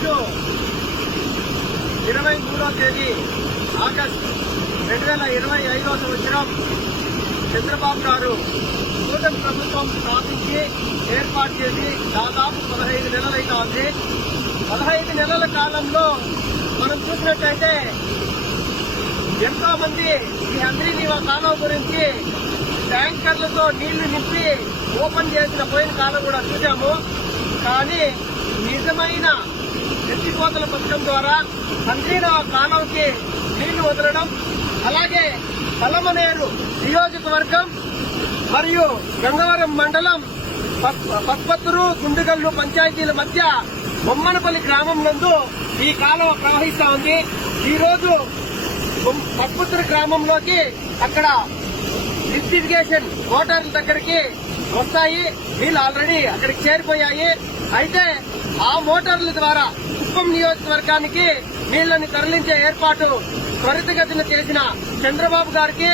ఈరోజు ఇరవై మూడో తేదీ ఆగస్టు రెండు వేల ఇరవై ఐదో సంవత్సరం. చంద్రబాబు గారు కూటమి ప్రభుత్వం స్థాపించి ఏర్పాటు చేసి దాదాపు పదహైదు నెలలైతా ఉంది. పదహైదు నెలల కాలంలో మనం చూసినట్టయితే ఎంతో మంది ఈ హంద్రీనీవా కాలువ గురించి ట్యాంకర్లతో నీళ్ళు నింపి ఓపెన్ చేసిన పోయిన కాలం కూడా చూశాము. కానీ నిజమైన ఎత్తిపోతల పథకం ద్వారా హంద్రీనీవా కాలంకి నీళ్ళు వదలడం అలాగే పలమనేరు నియోజకవర్గం మరియు గంగవరం మండలం పత్పత్తురు గుండుగల్లు పంచాయతీల మధ్య బొమ్మనపల్లి గ్రామం నందు ఈ కాలువ ప్రవహిస్తా ఉంది. ఈ రోజు గ్రామంలోకి అక్కడ లిఫ్ట్ ఇరిగేషన్ మోటార్ల దగ్గరికి వస్తాయి. వీళ్ళు ఆల్రెడీ అక్కడికి చేరిపోయాయి. అయితే ఆ మోటార్ల ద్వారా కుప్పం నియోజకవర్గానికి నీళ్ళను తరలించే ఏర్పాటు త్వరితగతిన చేసిన చంద్రబాబు గారికి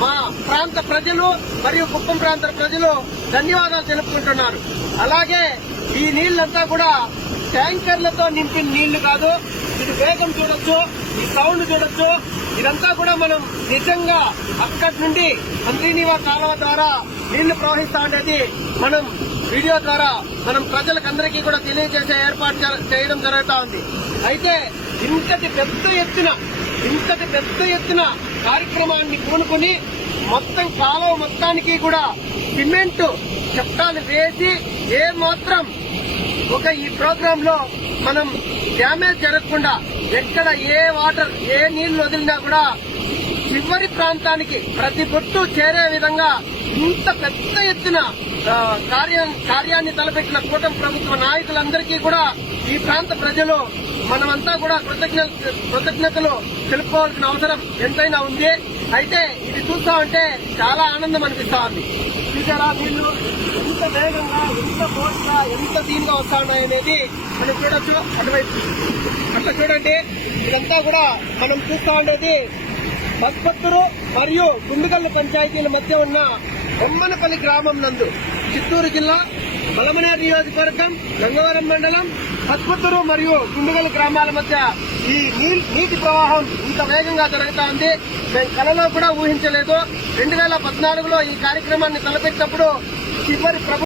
మా ప్రాంత ప్రజలు మరియు కుప్పం ప్రాంత ప్రజలు ధన్యవాదాలు తెలుపుకుంటున్నారు. అలాగే ఈ నీళ్ళంతా కూడా ట్యాంకర్లతో నింపిన నీళ్ళు కాదు ఇది వేగం చూడొచ్చు ఈ సౌండ్ చూడొచ్చు ఇదంతా కూడా మనం నిజంగా అక్కడి నుండి మంత్రినీవా కాలువ ద్వారా నీళ్ళు ప్రవహిస్తా ఉండేది మనం వీడియో ద్వారా మనం ప్రజలకందరికీ కూడా తెలియజేసే ఏర్పాటు చేయడం జరుగుతా ఉంది. అయితే ఇంతటి పెద్ద ఎత్తున ఇంతటి పెద్ద ఎత్తున కార్యక్రమాన్ని పూనుకొని మొత్తం కాలువ మొత్తానికి కూడా సిమెంట్ చట్టాలు వేసి ఏ మాత్రం ఒక ఈ ప్రోగ్రామ్లో మనం డ్యామేజ్ జరగకుండా ఎక్కడ ఏ వాటర్ ఏ నీళ్ళు వదిలినా కూడా చివరి ప్రాంతానికి ప్రతి బొట్టు చేరే విధంగా ఇంత పెద్ద ఎత్తున కార్యం కార్యాన్ని తలపెట్టిన కూటమి ప్రభుత్వ నాయకులందరికీ కూడా ఈ ప్రాంత ప్రజలు మనమంతా కూడా కృతజ్ఞ కృతజ్ఞతలు తెలుపుకోవాల్సిన అవసరం ఎంతైనా ఉంది. అయితే ఇది చూస్తా ఉంటే చాలా ఆనందం అనిపిస్తా ఉంది. చూసారా వీళ్ళు ఎంత వేగంగా ఎంత ఫోర్స్గా ఎంత దీనిగా వస్తా ఉన్నాయి అనేది మనం చూడొచ్చు. అటువైపు. అట్లా చూడండి. ఇదంతా కూడా మనం చూస్తా ఉండేది బస్పత్తురు మరియు గుండుగల్లు పంచాయతీల మధ్య ఉన్న బొమ్మనపల్లి గ్రామం నందు. చిత్తూరు జిల్లా బలమనేరు నియోజకవర్గం గంగవరం మండలం పస్పత్తురు మరియు గుండుగల్లు గ్రామాల మధ్య ఈ నీ- నీటి ప్రవాహం ఇంత వేగంగా జరుగుతా ఉంది. మేము కలలో కూడా ఊహించలేదు. రెండు వేల పద్నాలుగులో ఈ కార్యక్రమాన్ని తలపెట్టినప్పుడు చివరి